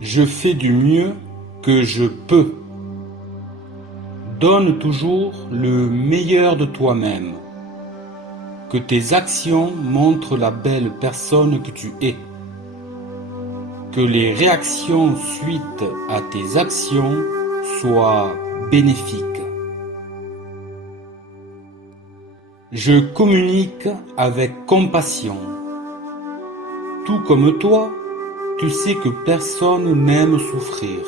Je fais du mieux que je peux. Donne toujours le meilleur de toi-même. Que tes actions montrent la belle personne que tu es. Que les réactions suite à tes actions soient bénéfiques. Je communique avec compassion. Tout comme toi, tu sais que personne n'aime souffrir.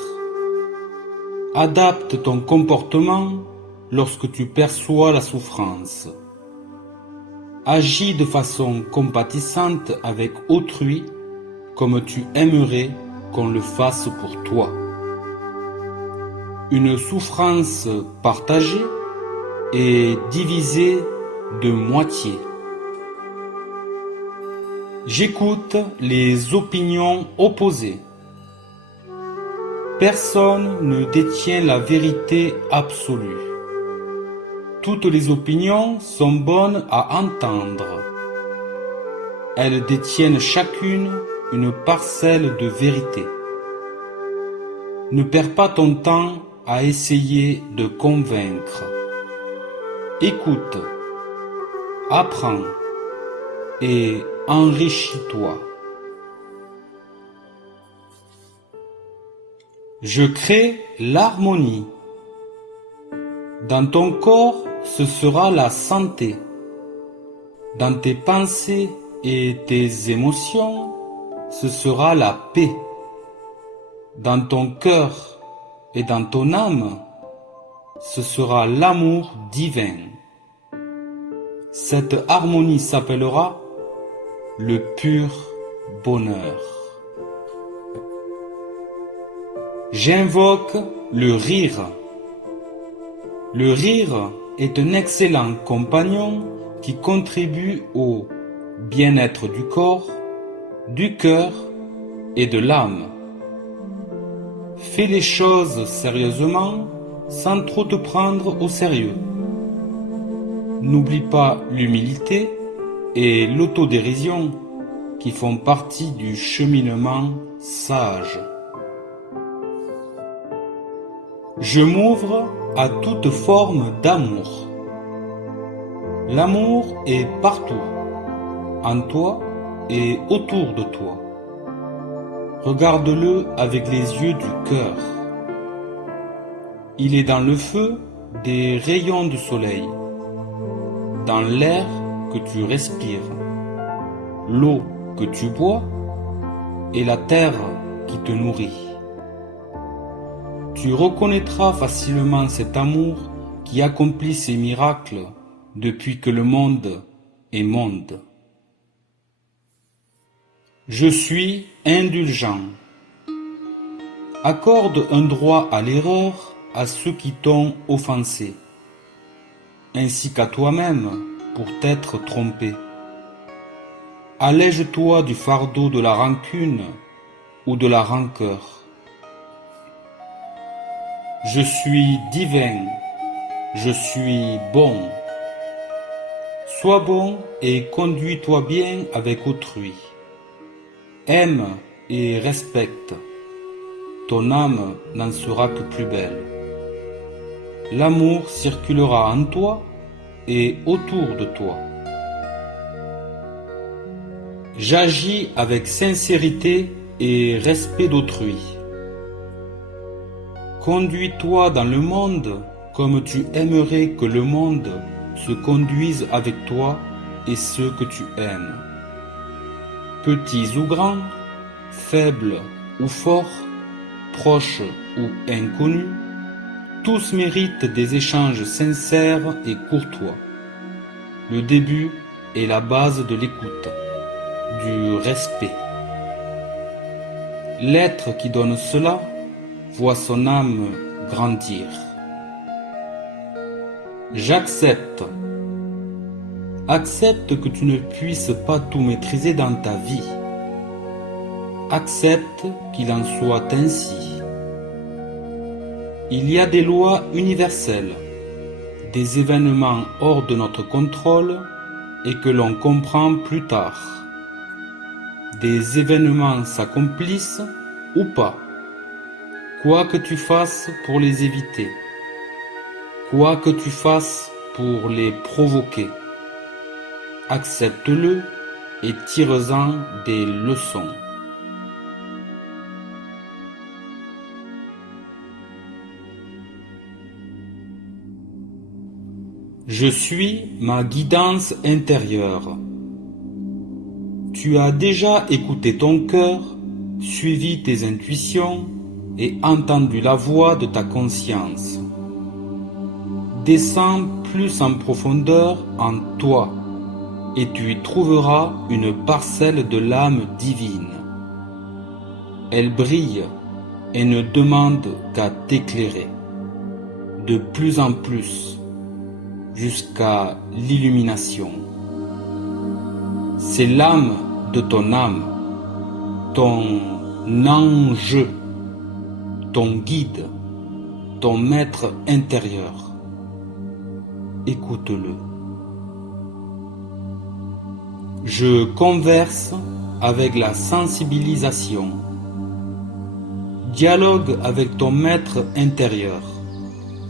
Adapte ton comportement lorsque tu perçois la souffrance. Agis de façon compatissante avec autrui comme tu aimerais qu'on le fasse pour toi. Une souffrance partagée est divisée de moitié. J'écoute les opinions opposées. Personne ne détient la vérité absolue. Toutes les opinions sont bonnes à entendre. Elles détiennent chacune une parcelle de vérité. Ne perds pas ton temps à essayer de convaincre. Écoute, apprends et enrichis-toi. Je crée l'harmonie. Dans ton corps, ce sera la santé. Dans tes pensées et tes émotions, ce sera la paix. Dans ton cœur et dans ton âme, ce sera l'amour divin. Cette harmonie s'appellera le pur bonheur. J'invoque le rire. Le rire est un excellent compagnon qui contribue au bien-être du corps, du cœur et de l'âme. Fais les choses sérieusement sans trop te prendre au sérieux. N'oublie pas l'humilité et l'autodérision qui font partie du cheminement sage. Je m'ouvre à toute forme d'amour. L'amour est partout, en toi et autour de toi. Regarde-le avec les yeux du cœur. Il est dans le feu des rayons de soleil, dans l'air que tu respires, l'eau que tu bois et la terre qui te nourrit. Tu reconnaîtras facilement cet amour qui accomplit ses miracles depuis que le monde est monde. Je suis indulgent. Accorde un droit à l'erreur à ceux qui t'ont offensé, ainsi qu'à toi-même pour t'être trompé. Allège-toi du fardeau de la rancune ou de la rancœur. Je suis divin, je suis bon. Sois bon et conduis-toi bien avec autrui. Aime et respecte. Ton âme n'en sera que plus belle. L'amour circulera en toi et autour de toi. J'agis avec sincérité et respect d'autrui. Conduis-toi dans le monde comme tu aimerais que le monde se conduise avec toi et ceux que tu aimes. Petits ou grands, faibles ou forts, proches ou inconnus, tous méritent des échanges sincères et courtois. Le début est la base de l'écoute, du respect. L'être qui donne cela voit son âme grandir. J'accepte. Accepte que tu ne puisses pas tout maîtriser dans ta vie. Accepte qu'il en soit ainsi. Il y a des lois universelles, des événements hors de notre contrôle et que l'on comprend plus tard. Des événements s'accomplissent ou pas, quoi que tu fasses pour les éviter, quoi que tu fasses pour les provoquer, accepte-le et tire-en des leçons. Je suis ma guidance intérieure. Tu as déjà écouté ton cœur, suivi tes intuitions et entendu la voix de ta conscience. Descends plus en profondeur en toi et tu y trouveras une parcelle de l'âme divine. Elle brille et ne demande qu'à t'éclairer, de plus en plus, jusqu'à l'illumination. C'est l'âme de ton âme, ton ange, ton guide, ton maître intérieur. Écoute-le. Je converse avec la sensibilisation. Dialogue avec ton maître intérieur,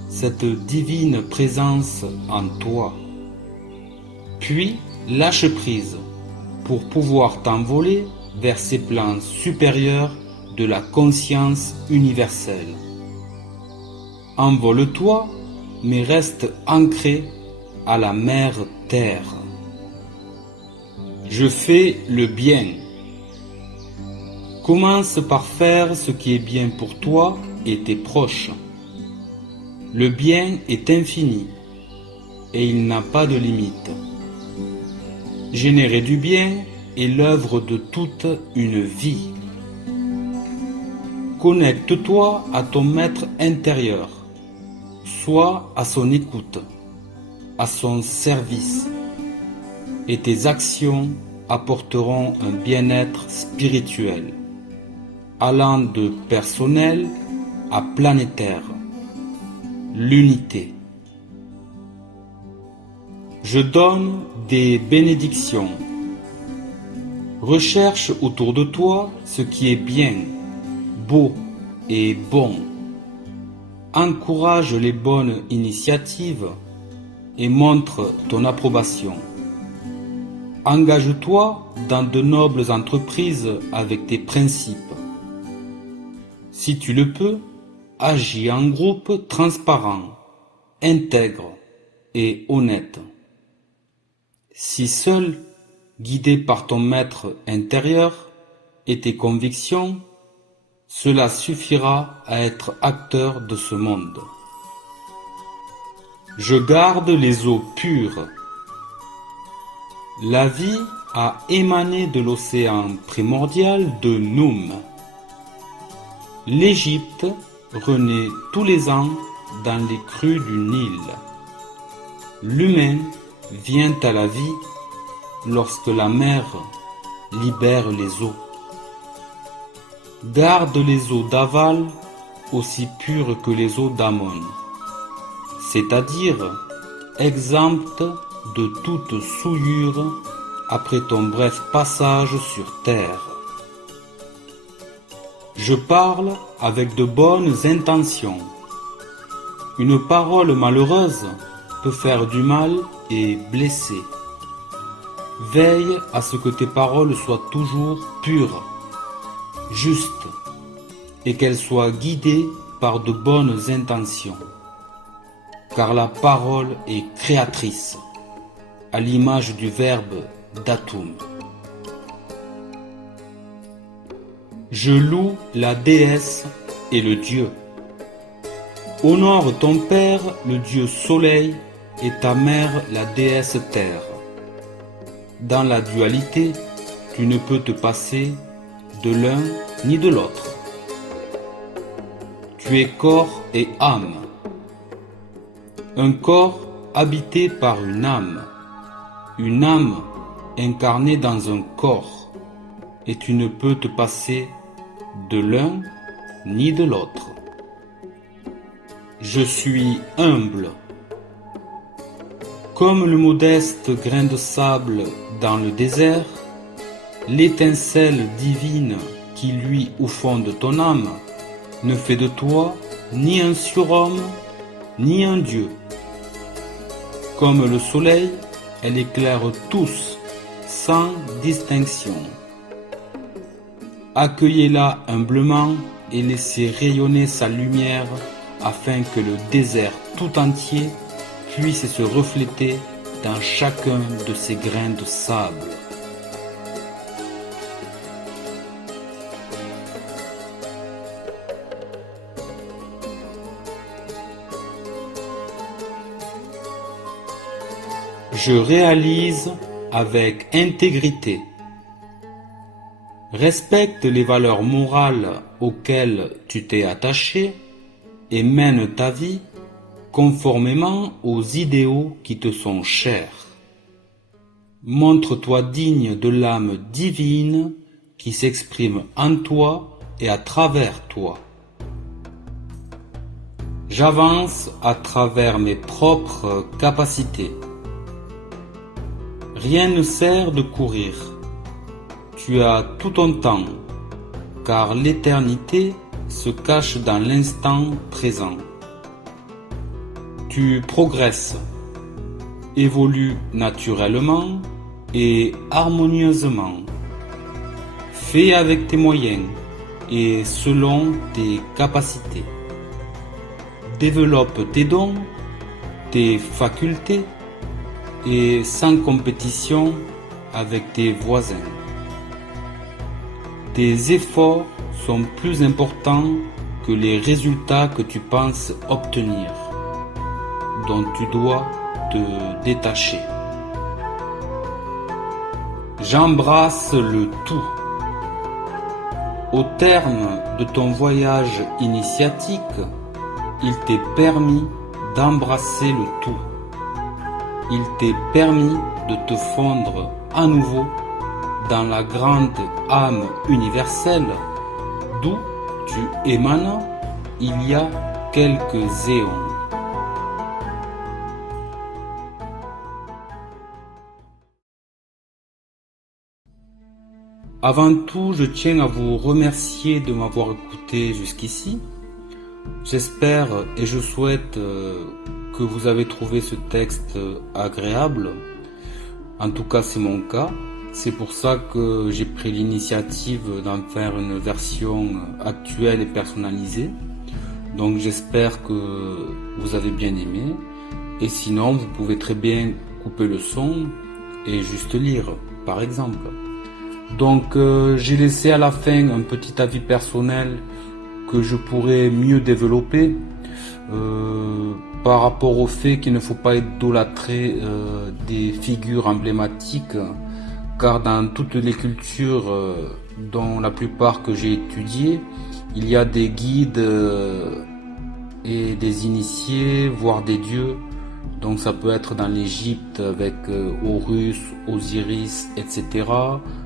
cette divine présence en toi. Puis lâche prise pour pouvoir t'envoler vers ces plans supérieurs de la conscience universelle. Envole-toi, mais reste ancré à la mère Terre. Je fais le bien. Commence par faire ce qui est bien pour toi et tes proches. Le bien est infini et il n'a pas de limite. Générer du bien est l'œuvre de toute une vie. Connecte-toi à ton maître intérieur. Sois à son écoute, à son service, et tes actions apporteront un bien-être spirituel, allant de personnel à planétaire, l'unité. Je donne des bénédictions. Recherche autour de toi ce qui est bien, beau et bon. Encourage les bonnes initiatives et montre ton approbation. Engage-toi dans de nobles entreprises avec tes principes. Si tu le peux, agis en groupe transparent, intègre et honnête. Si seul, guidé par ton maître intérieur et tes convictions, cela suffira à être acteur de ce monde. Je garde les eaux pures. La vie a émané de l'océan primordial de Noum. L'Égypte renaît tous les ans dans les crues du Nil. L'humain vient à la vie lorsque la mer libère les eaux. Garde les eaux d'aval aussi pures que les eaux d'Amon, c'est-à-dire exemptes de toute souillure après ton bref passage sur terre. Je parle avec de bonnes intentions. Une parole malheureuse peut faire du mal et blesser. Veille à ce que tes paroles soient toujours pures, justes, et qu'elles soient guidées par de bonnes intentions. Car la parole est créatrice, à l'image du verbe datum. Je loue la déesse et le Dieu. Honore ton père, le Dieu Soleil, et ta mère, la déesse Terre. Dans la dualité, tu ne peux te passer de l'un ni de l'autre. Tu es corps et âme. Un corps habité par une âme incarnée dans un corps, et tu ne peux te passer de l'un ni de l'autre. Je suis humble. Comme le modeste grain de sable dans le désert, l'étincelle divine qui luit au fond de ton âme ne fait de toi ni un surhomme, ni un dieu. Comme le soleil, elle éclaire tous, sans distinction. Accueillez-la humblement et laissez rayonner sa lumière afin que le désert tout entier puisse se refléter dans chacun de ces grains de sable. Je réalise avec intégrité. Respecte les valeurs morales auxquelles tu t'es attaché et mène ta vie conformément aux idéaux qui te sont chers. Montre-toi digne de l'âme divine qui s'exprime en toi et à travers toi. J'avance à travers mes propres capacités. Rien ne sert de courir. Tu as tout ton temps, car l'éternité se cache dans l'instant présent. Tu progresses, évolues naturellement et harmonieusement. Fais avec tes moyens et selon tes capacités. Développe tes dons, tes facultés et sans compétition avec tes voisins. Tes efforts sont plus importants que les résultats que tu penses obtenir, dont tu dois te détacher. J'embrasse le tout. Au terme de ton voyage initiatique, il t'est permis d'embrasser le tout. Il t'est permis de te fondre à nouveau dans la grande âme universelle d'où tu émanes il y a quelques éons. Avant tout, je tiens à vous remercier de m'avoir écouté jusqu'ici. J'espère et je souhaite que vous avez trouvé ce texte agréable. En tout cas, c'est mon cas. C'est pour ça que j'ai pris l'initiative d'en faire une version actuelle et personnalisée. Donc j'espère que vous avez bien aimé. Et sinon, vous pouvez très bien couper le son et juste lire, par exemple. Donc j'ai laissé à la fin un petit avis personnel que je pourrais mieux développer par rapport au fait qu'il ne faut pas idolâtrer des figures emblématiques, car dans toutes les cultures dont la plupart que j'ai étudiées, il y a des guides et des initiés, voire des dieux. Donc ça peut être dans l'Égypte avec Horus, Osiris, etc.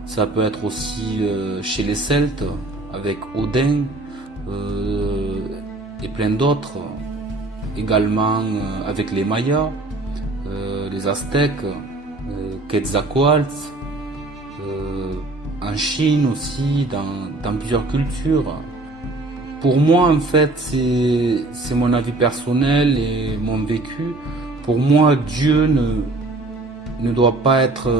Ça peut être aussi chez les Celtes avec Odin et plein d'autres. Également avec les Mayas, les Aztèques, Quetzalcoatl, en Chine aussi, dans plusieurs cultures. Pour moi, en fait, c'est mon avis personnel et mon vécu. Pour moi, Dieu ne doit pas être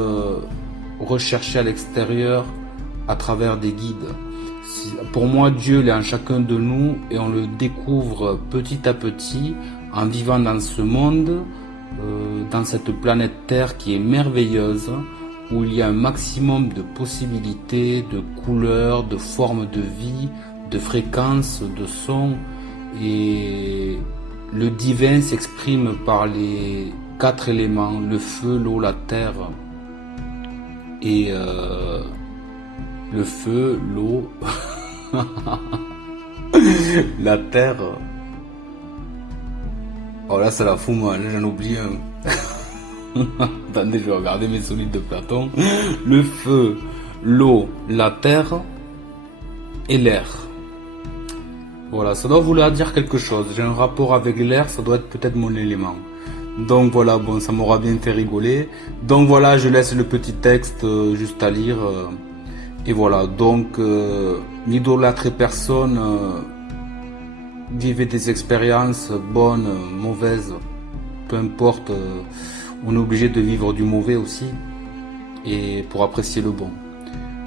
recherché à l'extérieur à travers des guides. Pour moi, Dieu il est en chacun de nous et on le découvre petit à petit en vivant dans ce monde, dans cette planète Terre qui est merveilleuse, où il y a un maximum de possibilités, de couleurs, de formes de vie, de fréquences, de sons, et le divin s'exprime par les 4 éléments, le feu, l'eau, la terre, et le feu, l'eau, la terre. Oh là, ça la fout moi, là j'en oublie un. Attendez, je vais regarder mes solides de Platon. Le feu, l'eau, la terre et l'air. Voilà, ça doit vouloir dire quelque chose. J'ai un rapport avec l'air, ça doit être peut-être mon élément. Donc voilà, bon, ça m'aura bien fait rigoler. Donc voilà, je laisse le petit texte juste à lire. Et voilà, donc n'idolâtrez personne vivez des expériences bonnes, mauvaises, peu importe, on est obligé de vivre du mauvais aussi, et pour apprécier le bon.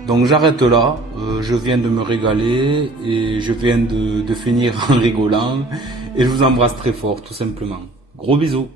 Donc j'arrête là, je viens de me régaler et je viens de finir en rigolant et je vous embrasse très fort tout simplement. Gros bisous.